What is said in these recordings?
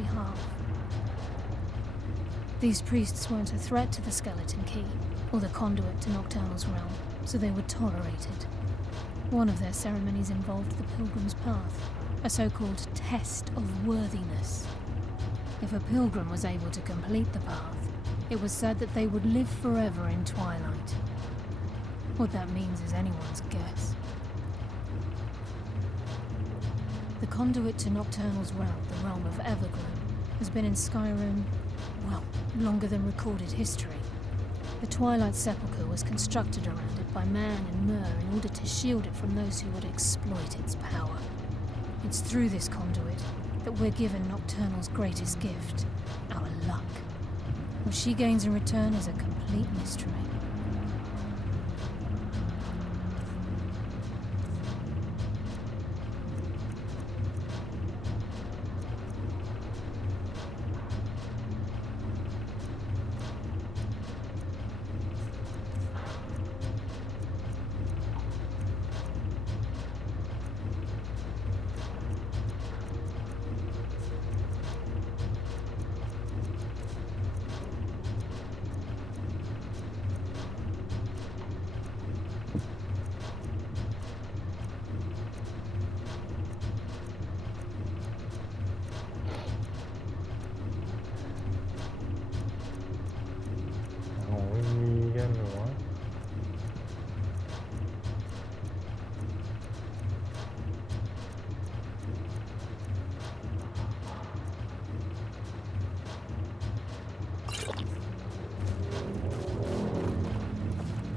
behalf. These priests weren't a threat to the Skeleton Key, or the conduit to Nocturnal's realm, so they were tolerated. One of their ceremonies involved the Pilgrim's Path, a so-called test of worthiness. If a pilgrim was able to complete the path, it was said that they would live forever in Twilight. What that means is anyone's guess. The conduit to Nocturnal's realm, the realm of Evergloom, has been in Skyrim, well, longer than recorded history. The Twilight Sepulchre was constructed around it by Man and Myr in order to shield it from those who would exploit its power. It's through this conduit that we're given Nocturnal's greatest gift, our luck. What she gains in return is a complete mystery.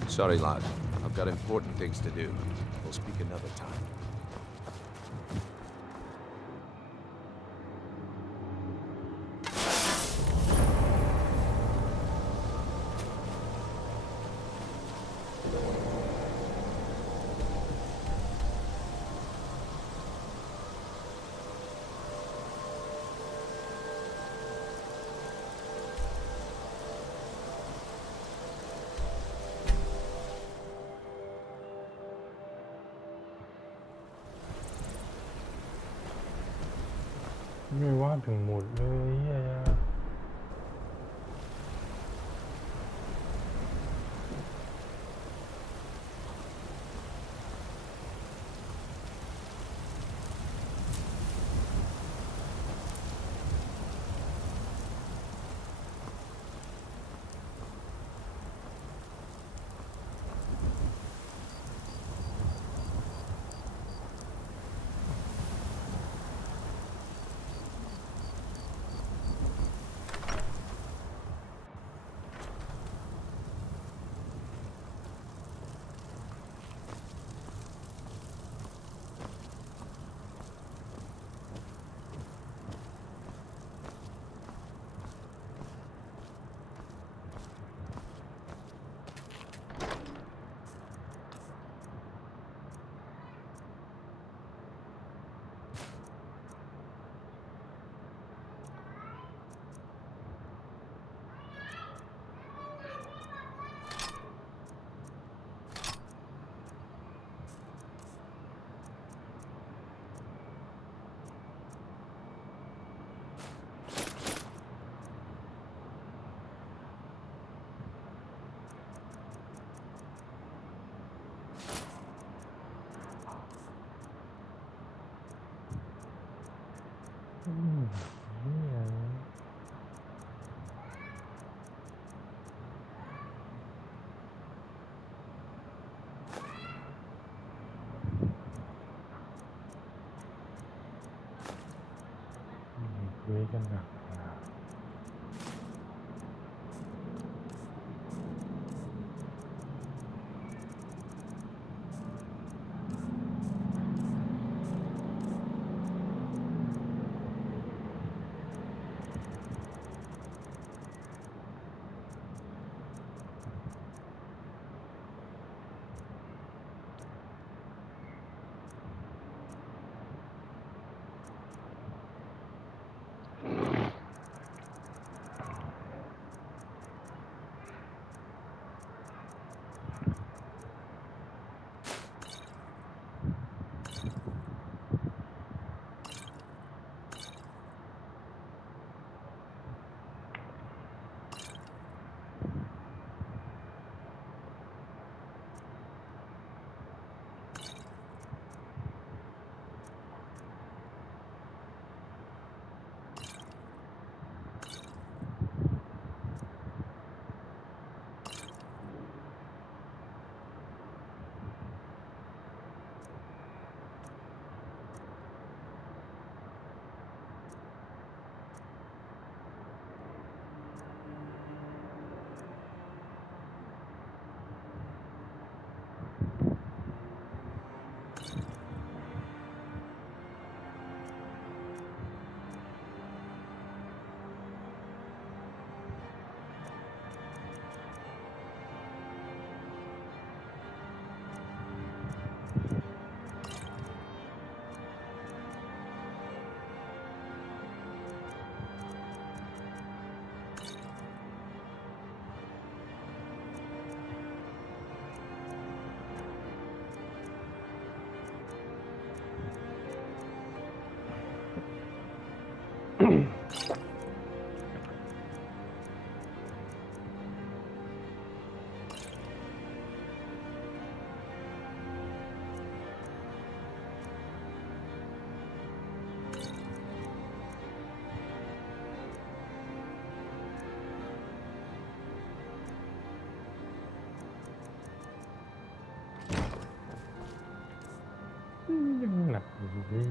Sorry, lad. I've got important things to do. We'll speak another time.ไม่ว่างถึงหมดเลยเฮียคุยกันนะ ยังหนักอยู่ดี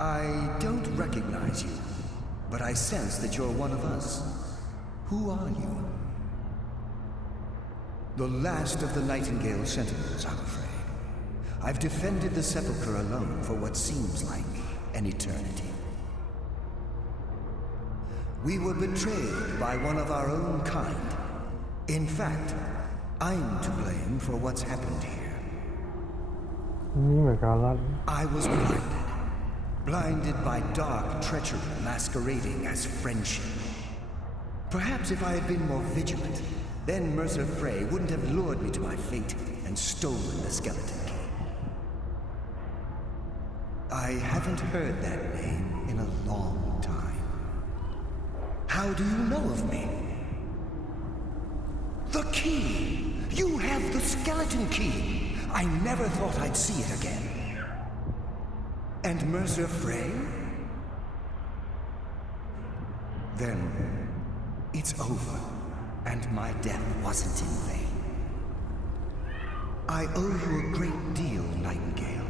I don't recognize you, but I sense that you're one of us. Who are you? The last of the Nightingale Sentinels, I'm afraid. I've defended the Sepulchre alone for what seems like an eternity. We were betrayed by one of our own kind. In fact, I'm to blame for what's happened here. นี่เหมือนการลัด I was blinded by dark treachery masquerading as friendship. Perhaps if I had been more vigilant, then Mercer Frey wouldn't have lured me to my fate and stolen the skeleton key. I haven't heard that name in a long time. How do you know of me? The key! You have the skeleton key! I never thought I'd see it again. And Mercer Frey? Then it's over, and my death wasn't in vain. I owe you a great deal, Nightingale.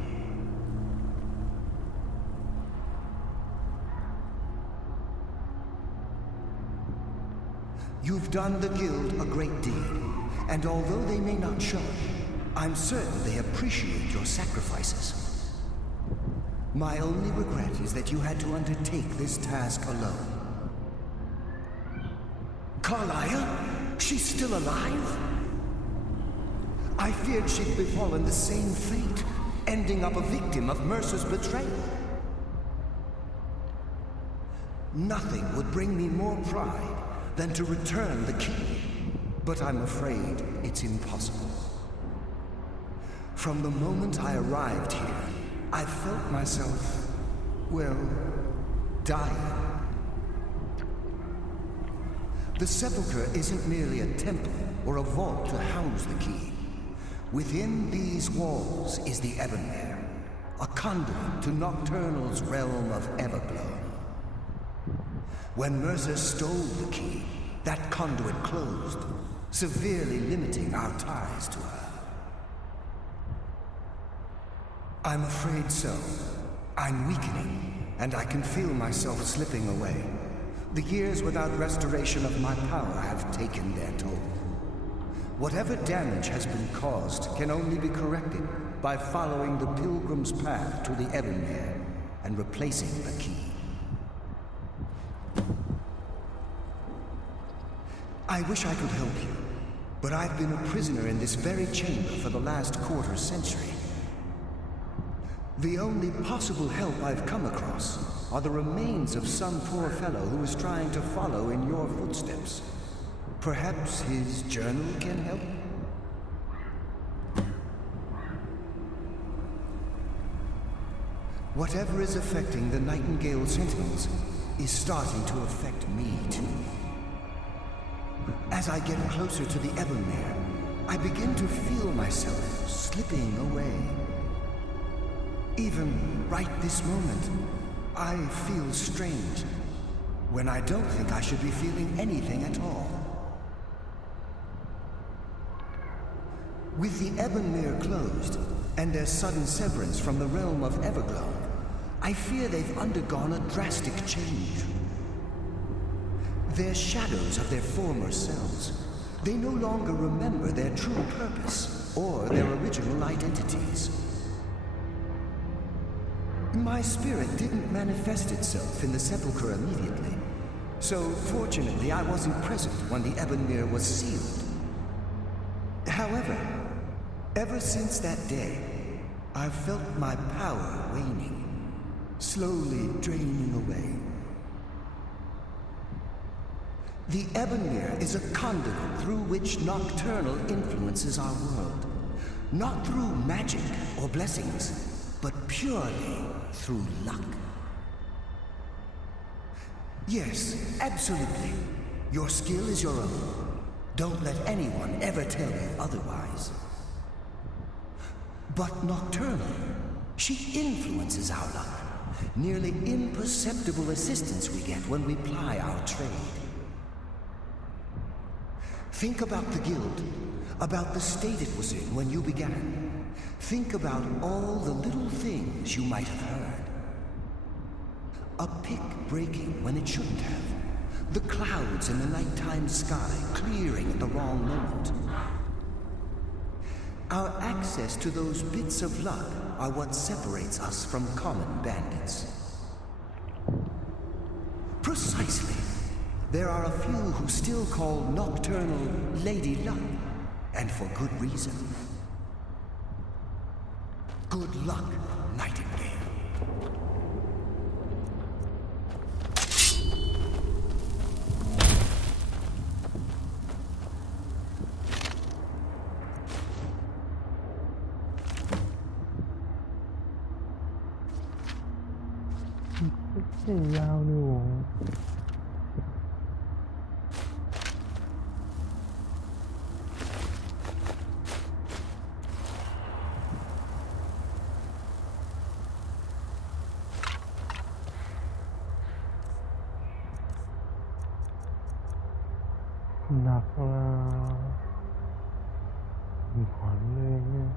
You've done the Guild a great deed, and although they may not show it, I'm certain they appreciate your sacrifices. My only regret is that you had to undertake this task alone. Carlyle? She's still alive? I feared she'd befallen the same fate, ending up a victim of Mercer's betrayal. Nothing would bring me more pride than to return the key, but I'm afraid it's impossible. From the moment I arrived here, I felt myself, well, dying. The Sepulchre isn't merely a temple or a vault to house the key. Within these walls is the Ebonmere, a conduit to Nocturnal's realm of Everglow. When Mercer stole the key, that conduit closed, severely limiting our ties to her. I'm afraid so. I'm weakening, and I can feel myself slipping away. The years without restoration of my power have taken their toll. Whatever damage has been caused can only be corrected by following the Pilgrim's path to the Ebonmere and replacing the key. I wish I could help you, but I've been a prisoner in this very chamber for the last quarter century. The only possible help I've come across are the remains of some poor fellow who is trying to follow in your footsteps. Perhaps his journal can help? Whatever is affecting the Nightingale Sentinels is starting to affect me too. As I get closer to the Ebonmere, I begin to feel myself slipping away. Even right this moment, I feel strange, when I don't think I should be feeling anything at all. With the Ebonmere closed, and their sudden severance from the realm of Everglow, I fear they've undergone a drastic change. They're shadows of their former selves. They no longer remember their true purpose or their original identities. My spirit didn't manifest itself in the Sepulchre immediately, so fortunately I wasn't present when the Ebonmere was sealed. However, ever since that day, I've felt my power waning, slowly draining away. The Ebonmere is a conduit through which Nocturnal influences our world. Not through magic or blessings, but purely through luck. Yes, absolutely. Your skill is your own. Don't let anyone ever tell you otherwise. But Nocturnal, she influences our luck. Nearly imperceptible assistance we get when we ply our trade. Think about the Guild, about the state it was in when you began. Think about all the little things you might have heard. A pick breaking when it shouldn't have. The clouds in the nighttime sky clearing at the wrong moment. Our access to those bits of luck are what separates us from common bandits. Precisely. There are a few who still call Nocturnal Lady Luck, and for good reason. Good luck, Nightingale. Cái dao đi bộ. Đặt là khoản lên nha.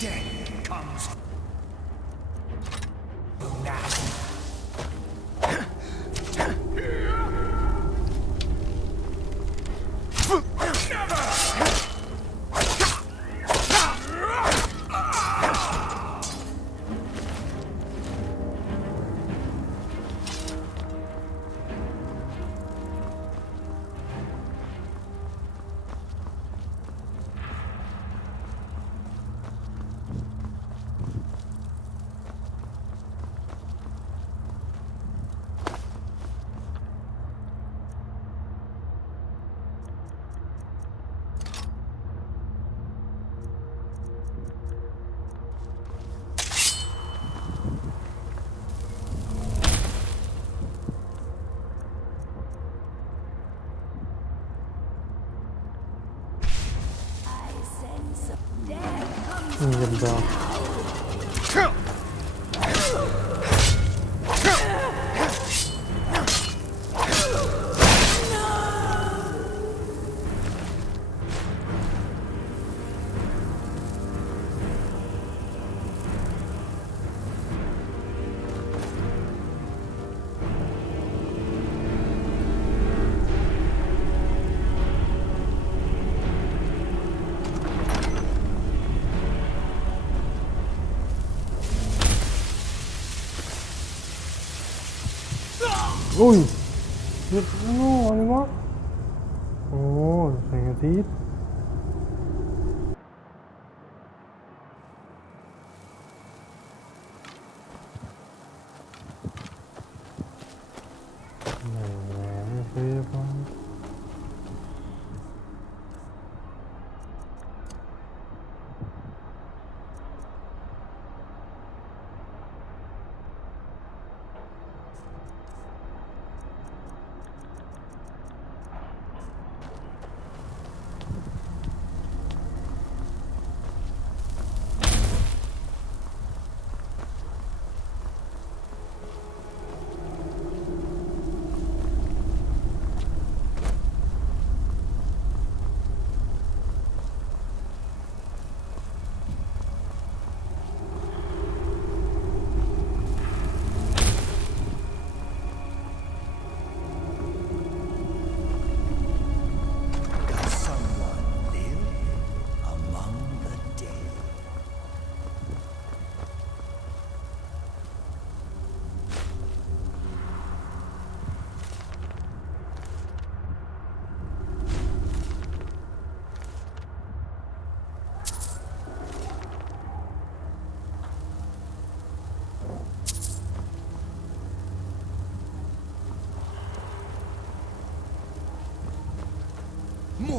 Death comes now. Gần rồi. Ui, giật nó đi mất. Ồ, thành cái tít. Này nè, phê con.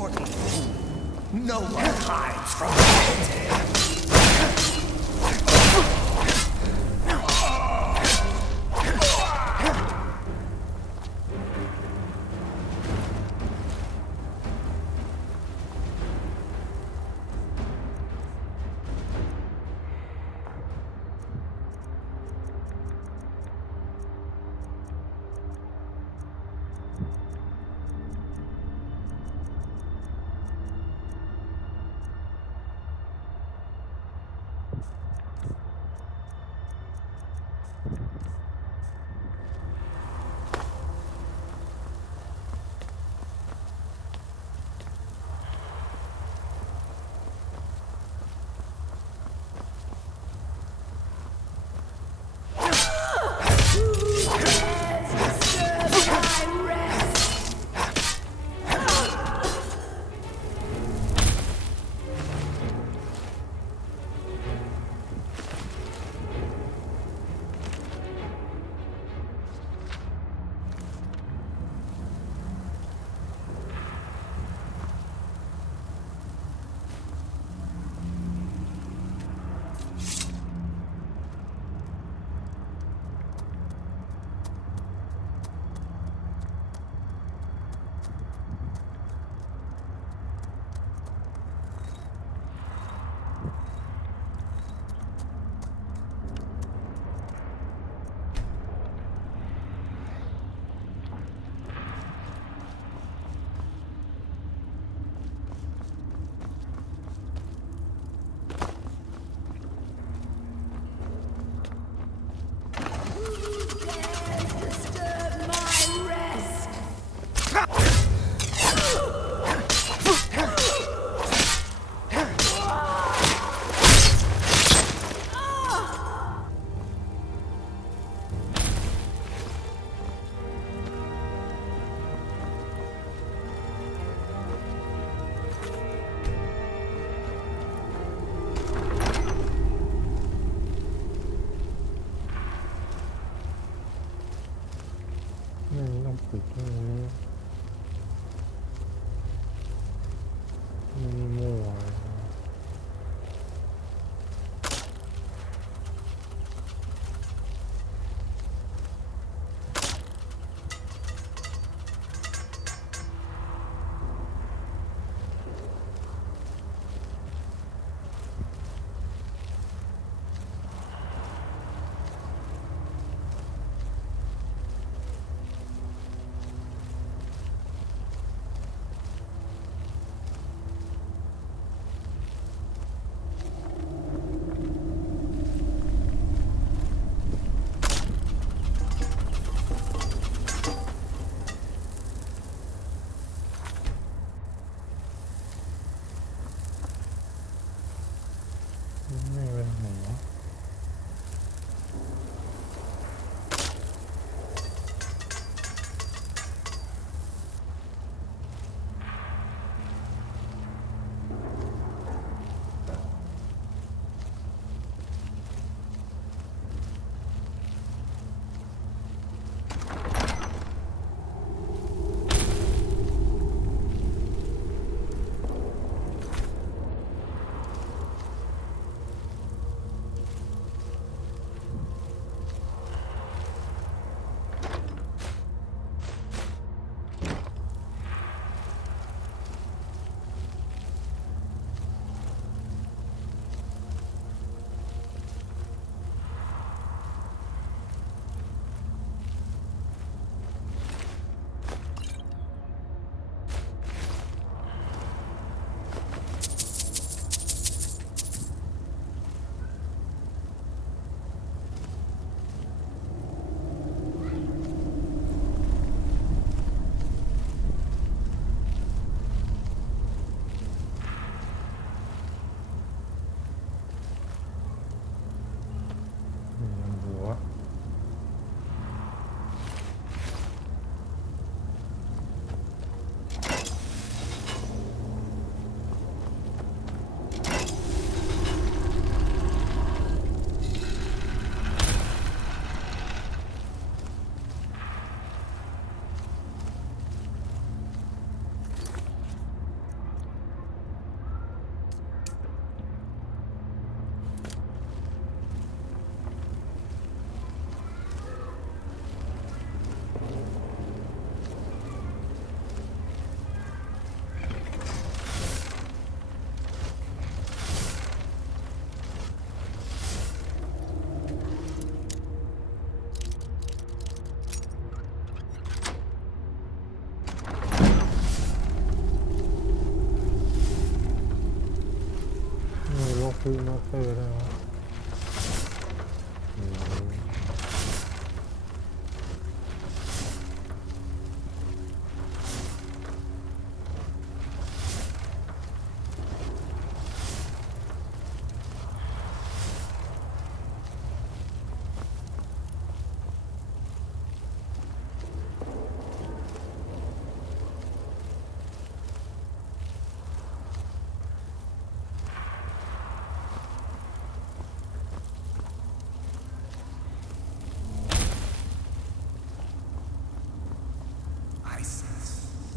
mortal fool. No one hides from reality.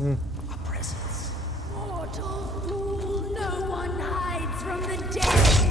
A presence. Mortal fool, no one hides from the dead!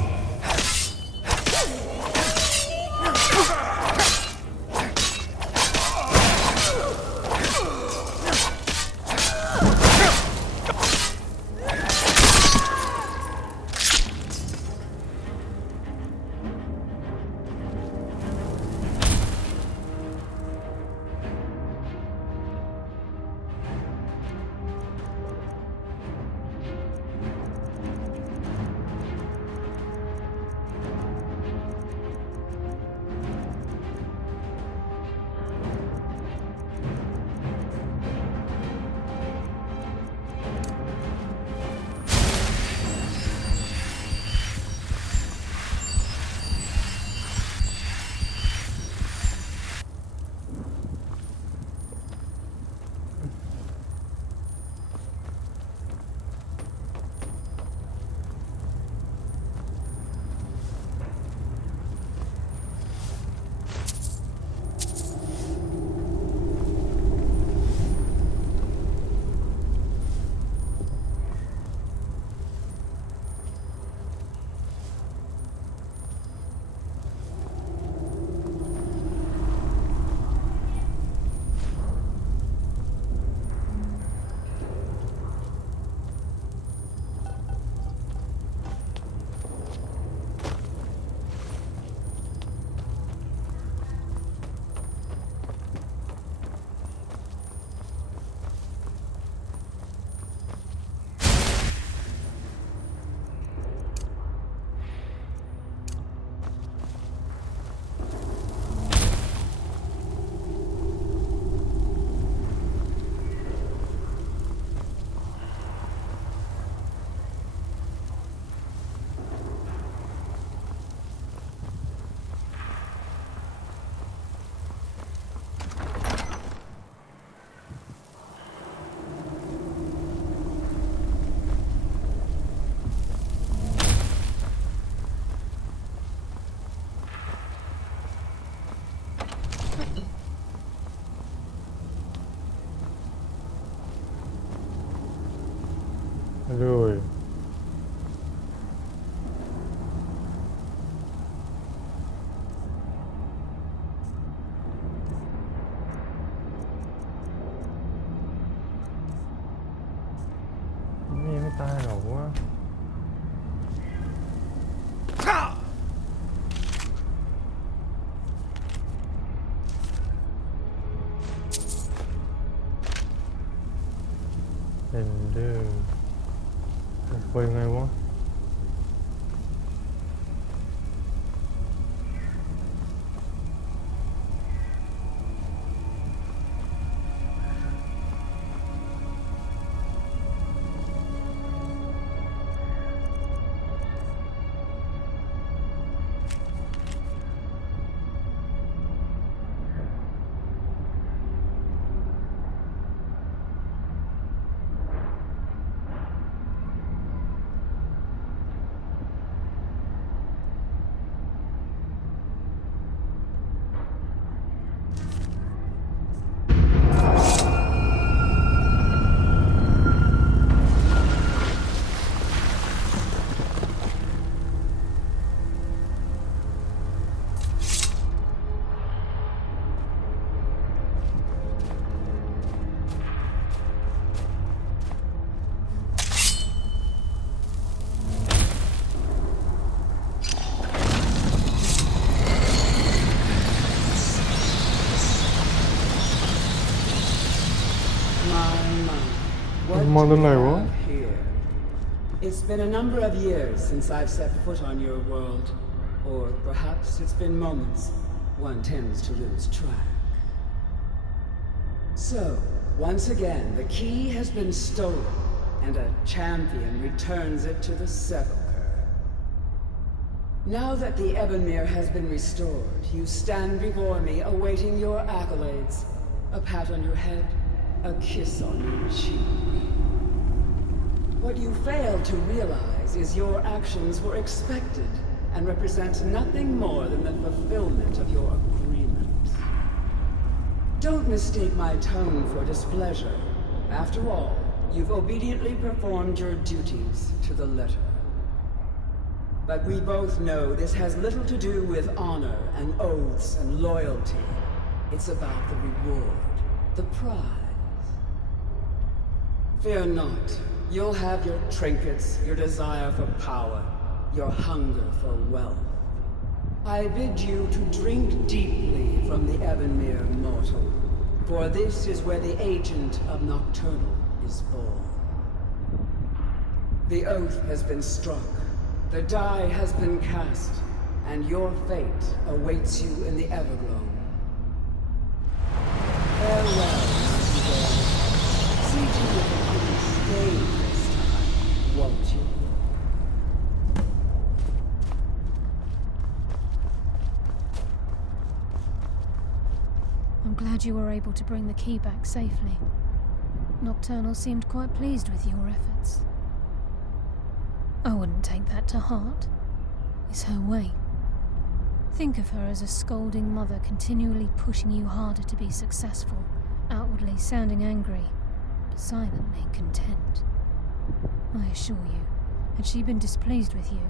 Rồi. Nghe cái tai nổ quá. Ender. Quay ngay quá. What do we have here? It's been a number of years since I've set foot on your world. Or perhaps it's been moments. One tends to lose track. So, once again, the key has been stolen, and a champion returns it to the Sepulchre. Now that the Ebonmere has been restored, you stand before me awaiting your accolades. A pat on your head, a kiss on your cheek. What you fail to realize is your actions were expected and represent nothing more than the fulfillment of your agreement. Don't mistake my tone for displeasure. After all, you've obediently performed your duties to the letter. But we both know this has little to do with honor and oaths and loyalty. It's about the reward, the prize. Fear not. You'll have your trinkets, your desire for power, your hunger for wealth. I bid you to drink deeply from the Ebenmere, mortal, for this is where the agent of Nocturnal is born. The oath has been struck, the die has been cast, and your fate awaits you in the Everglow. Farewell, Nightingale. See to it that you can stay this time, won't you? I'm glad you were able to bring the key back safely. Nocturnal seemed quite pleased with your efforts. I wouldn't take that to heart. It's her way. Think of her as a scolding mother continually pushing you harder to be successful, outwardly sounding angry, but silently content. I assure you, had she been displeased with you,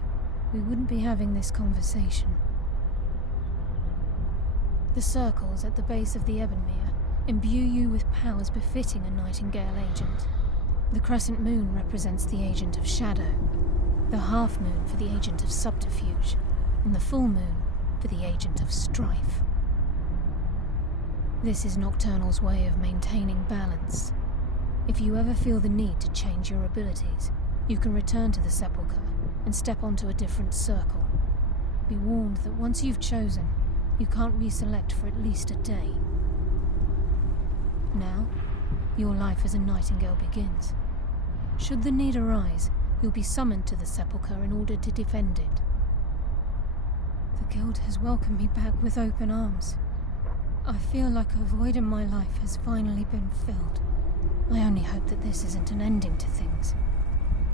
we wouldn't be having this conversation. The circles at the base of the Ebenmere imbue you with powers befitting a Nightingale agent. The crescent moon represents the agent of shadow, the half moon for the agent of subterfuge, and the full moon for the agent of strife. This is Nocturnal's way of maintaining balance. If you ever feel the need to change your abilities, you can return to the Sepulchre and step onto a different circle. Be warned that once you've chosen, you can't reselect for at least a day. Now, your life as a Nightingale begins. Should the need arise, you'll be summoned to the Sepulchre in order to defend it. The Guild has welcomed me back with open arms. I feel like a void in my life has finally been filled. I only hope that this isn't an ending to things,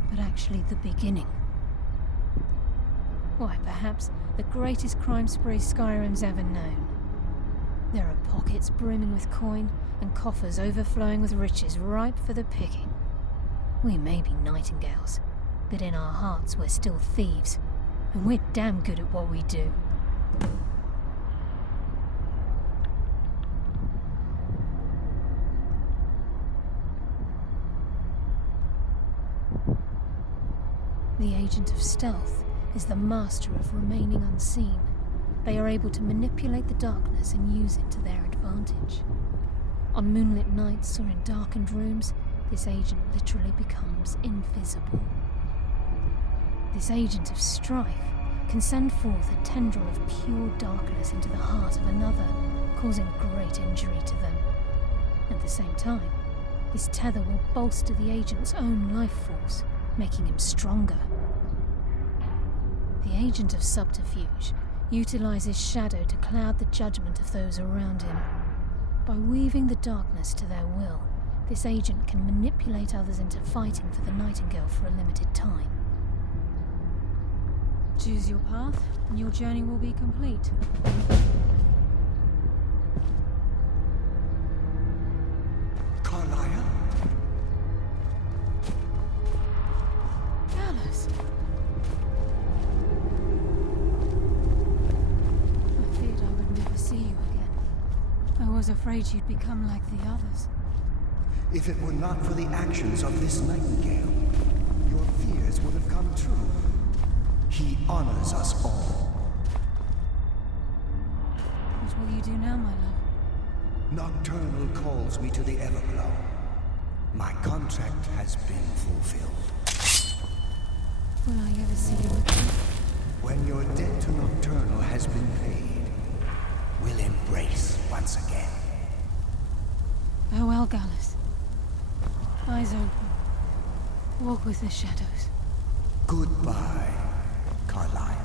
but actually the beginning. Why, perhaps the greatest crime spree Skyrim's ever known. There are pockets brimming with coin and coffers overflowing with riches ripe for the picking. We may be Nightingales, but in our hearts we're still thieves, and we're damn good at what we do. The Agent of Stealth is the master of remaining unseen. They are able to manipulate the darkness and use it to their advantage. On moonlit nights or in darkened rooms, this agent literally becomes invisible. This Agent of Strife can send forth a tendril of pure darkness into the heart of another, causing great injury to them. At the same time, this tether will bolster the agent's own life force, making him stronger. The Agent of Subterfuge utilizes shadow to cloud the judgment of those around him. By weaving the darkness to their will, this agent can manipulate others into fighting for the Nightingale for a limited time. Choose your path, and your journey will be complete. Carlia? Gallus! I feared I would never see you again. I was afraid you'd become like the others. If it were not for the actions of this Nightingale, your fears would have come true. He honors us all. What will you do now, my love? Nocturnal calls me to the Everglow. My contract has been fulfilled. Will I ever see you again? When your debt to Nocturnal has been paid, we'll embrace once again. Farewell, Gallus. Eyes open. Walk with the shadows. Goodbye, Carlia.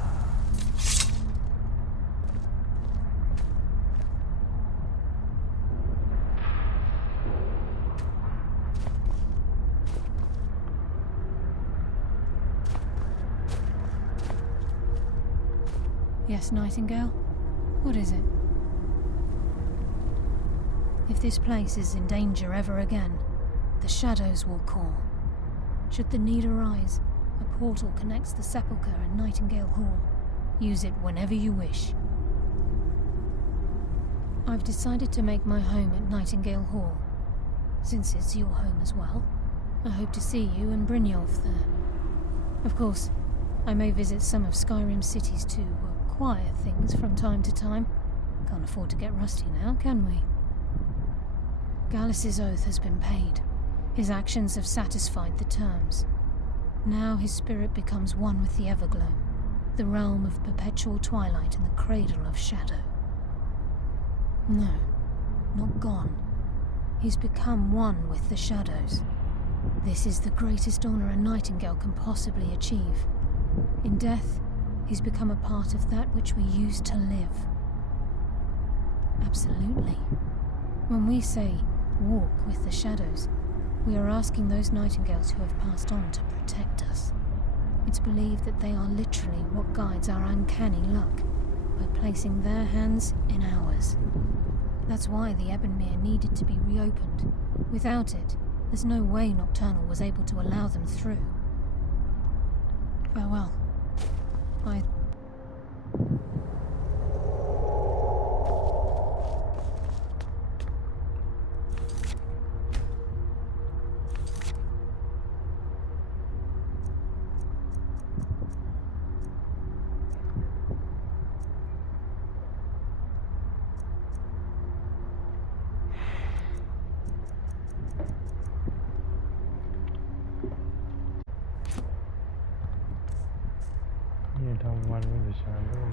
Yes, Nightingale? What is it? If this place is in danger ever again, the Shadows will call. Should the need arise, a portal connects the Sepulchre and Nightingale Hall. Use it whenever you wish. I've decided to make my home at Nightingale Hall. Since it's your home as well, I hope to see you and Brynjolf there. Of course, I may visit some of Skyrim's cities to acquire things from time to time. Can't afford to get rusty now, can we? Gallus's oath has been paid. His actions have satisfied the terms. Now his spirit becomes one with the Evergloam, the realm of perpetual twilight and the cradle of shadow. No, not gone. He's become one with the shadows. This is the greatest honor a Nightingale can possibly achieve. In death, he's become a part of that which we used to live. Absolutely. When we say, walk with the shadows, we are asking those Nightingales who have passed on to protect us. It's believed that they are literally what guides our uncanny luck, by placing their hands in ours. That's why the Ebonmere needed to be reopened. Without it, there's no way Nocturnal was able to allow them through. Farewell. I... You don't want me to shadow.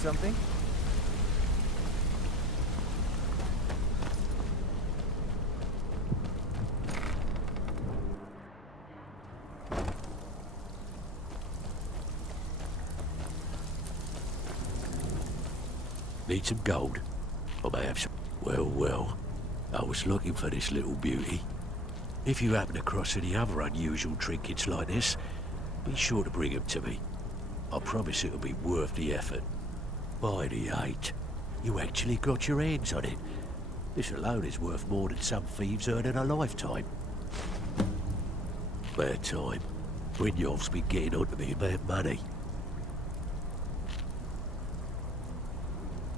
Something? Need some gold? I may have some. Well, I was looking for this little beauty. If you happen across any other unusual trinkets like this, be sure to bring them to me. I promise it'll be worth the effort. By the 8, you actually got your hands on it. This alone is worth more than some thieves earn in a lifetime. Bad time. Brynjolf's been getting onto me about money.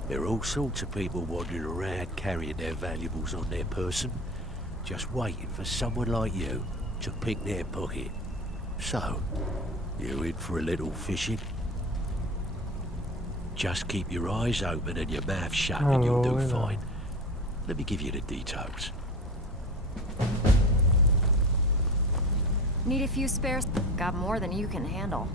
There are all sorts of people wandering around carrying their valuables on their person, just waiting for someone like you to pick their pocket. So, you in for a little fishing? Just keep your eyes open and your mouth shut and you'll do fine. Let me give you the details. Need a few spares? Got more than you can handle.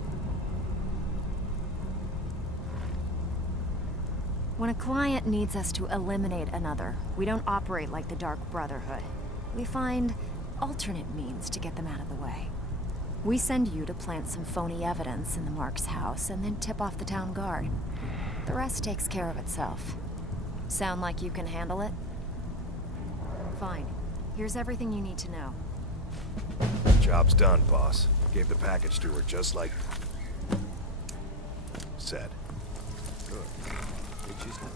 When a client needs us to eliminate another, we don't operate like the Dark Brotherhood. We find alternate means to get them out of the way. We send you to plant some phony evidence in the Mark's house and then tip off the town guard. The rest takes care of itself. Sound like you can handle it? Fine. Here's everything you need to know. Job's done, boss. Gave the package to her just like said. Good. Think she's done.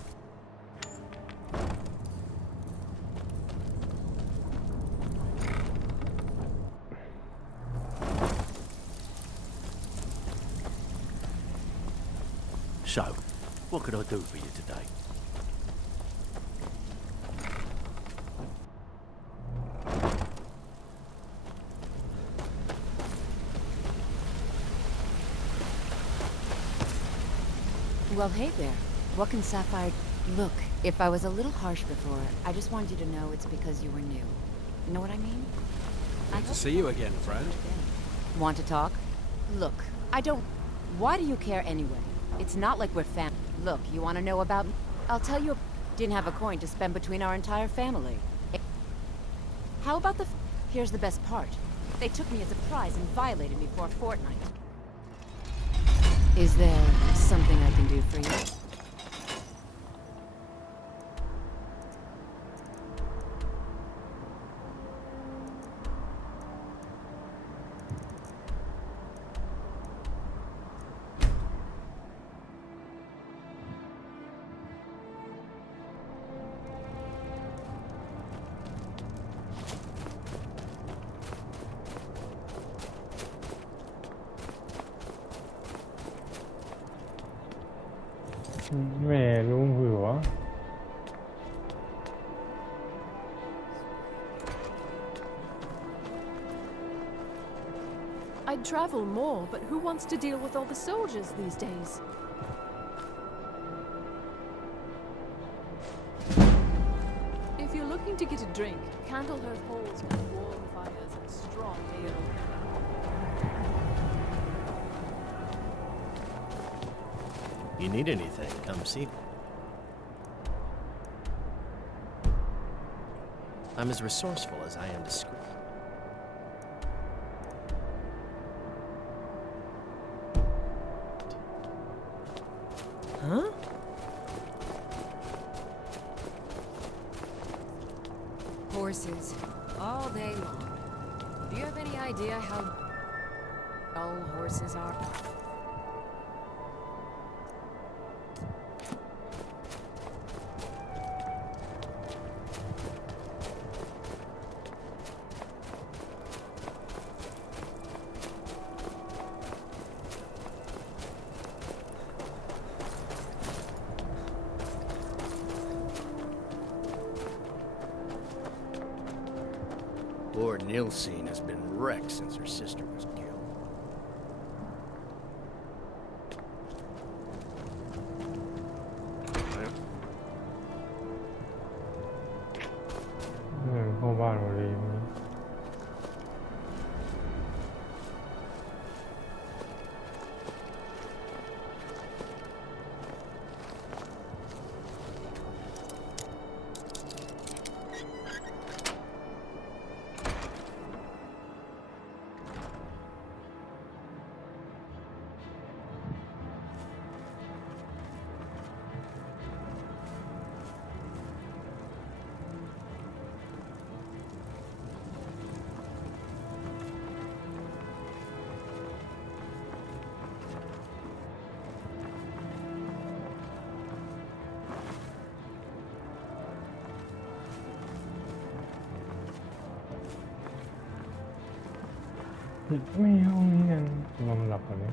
So, what can I do for you today? Well, hey there. What can Sapphire... Look, if I was a little harsh before, I just wanted you to know it's because you were new. You know what I mean? Good to see you again, friend. Want to talk? Look, I don't... Why do you care anyway? It's not like we're family. Look, you want to know about me? I'll tell you... Didn't have a coin to spend between our entire family. How about the... Here's the best part. They took me as a prize and violated me for a fortnight. Is there something I can do for you? mẹ luôn vừa. I'd travel more, but who wants to deal with all the soldiers these days? If you're looking to get a drink, Candlehearth Hall's got warm fires and strong ale. You need anything, come see. I'm as resourceful as I am discreet. Huh? Horses, all day long. Do you have any idea how dull horses are? Lord Nilsine has been wrecked since her sister was killed. Không vào rồi đi. Mấy ông này ngon lắm rồi đấy.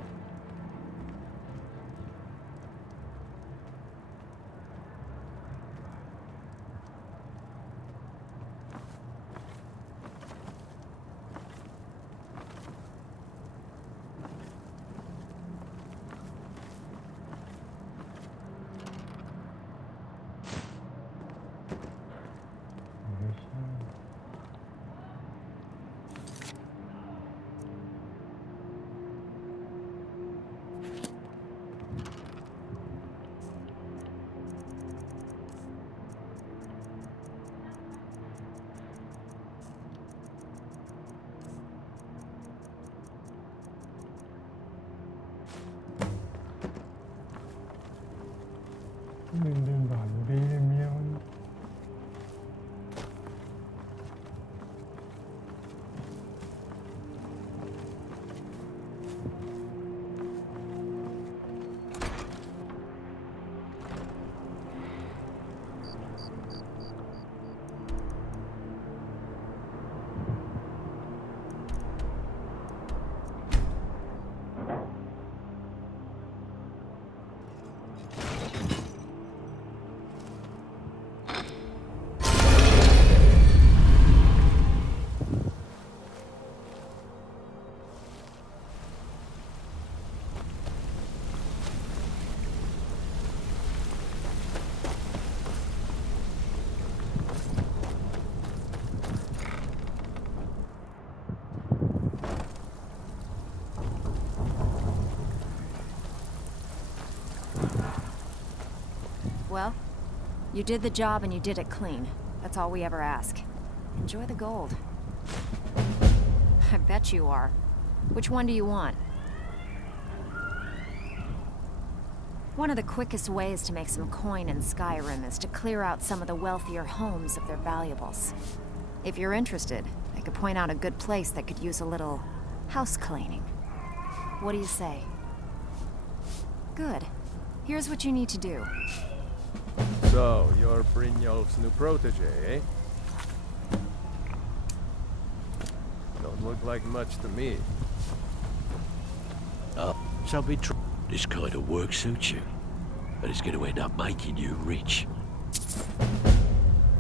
Mình đơn giản đi em yêu. Well, you did the job and you did it clean. That's all we ever ask. Enjoy the gold. I bet you are. Which one do you want? One of the quickest ways to make some coin in Skyrim is to clear out some of the wealthier homes of their valuables. If you're interested, I could point out a good place that could use a little house cleaning. What do you say? Good. Here's what you need to do. So, you're Brynjolf's new protege, eh? Don't look like much to me. Shall be this kind of work suits you? and it's going to end up making you rich.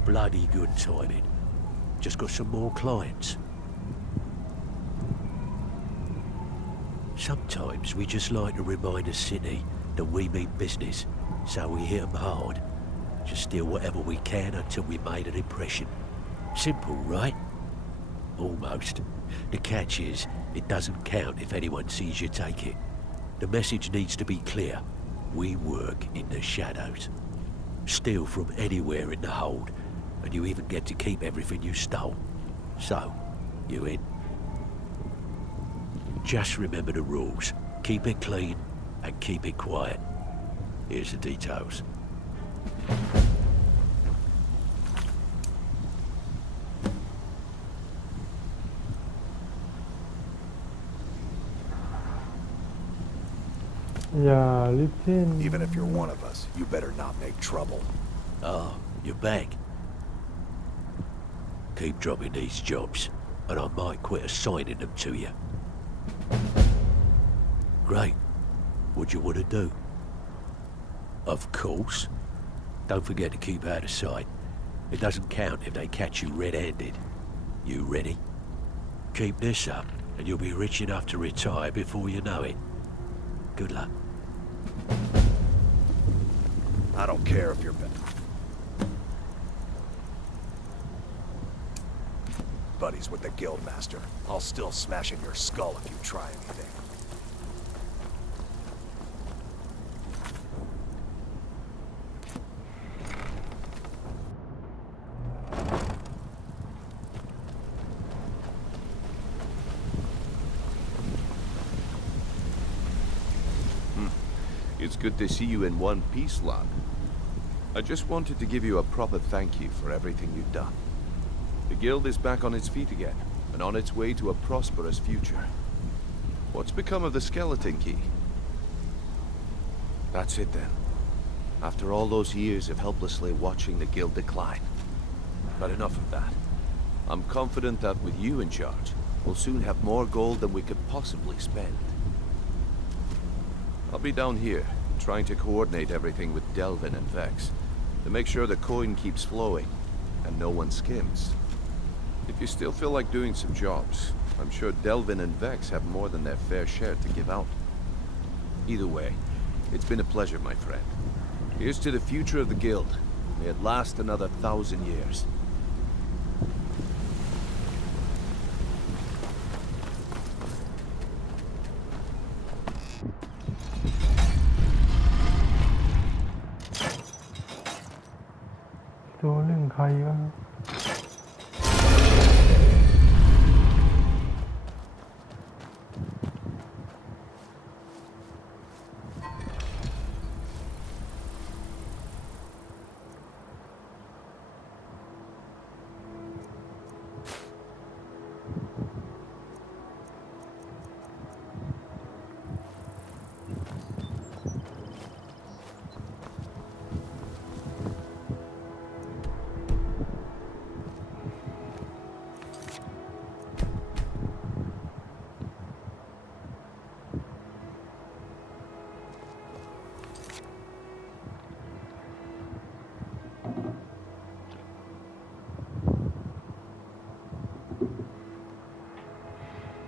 Bloody good timing. Just got some more clients. Sometimes we just like to remind the city that we mean business, so we hit 'em hard. Just steal whatever we can until we made an impression. Simple, right? Almost. The catch is, it doesn't count if anyone sees you take it. The message needs to be clear. We work in the shadows. Steal from anywhere in the hold, and you even get to keep everything you stole. So, you in? Just remember the rules. Keep it clean and keep it quiet. Here's the details. Yeah, listen. Even if you're one of us, you better not make trouble. Ah, you're back. Keep dropping these jobs, and I might quit assigning them to you. Great. What do you want to do? Of course. Don't forget to keep out of sight. It doesn't count if they catch you red-handed. You ready? Keep this up, and you'll be rich enough to retire before you know it. Good luck. I don't care if you're buddies with the Guildmaster. I'll still smash in your skull if you try anything. It's good to see you in one piece, lad. I just wanted to give you a proper thank you for everything you've done. The guild is back on its feet again, and on its way to a prosperous future. What's become of the skeleton key? That's it then. After all those years of helplessly watching the guild decline. But enough of that. I'm confident that with you in charge, we'll soon have more gold than we could possibly spend. I'll be down here, trying to coordinate everything with Delvin and Vex, to make sure the coin keeps flowing, and no one skims. If you still feel like doing some jobs, I'm sure Delvin and Vex have more than their fair share to give out. Either way, it's been a pleasure, my friend. Here's to the future of the guild. May it last another 1,000 years. Stolen ใครวะ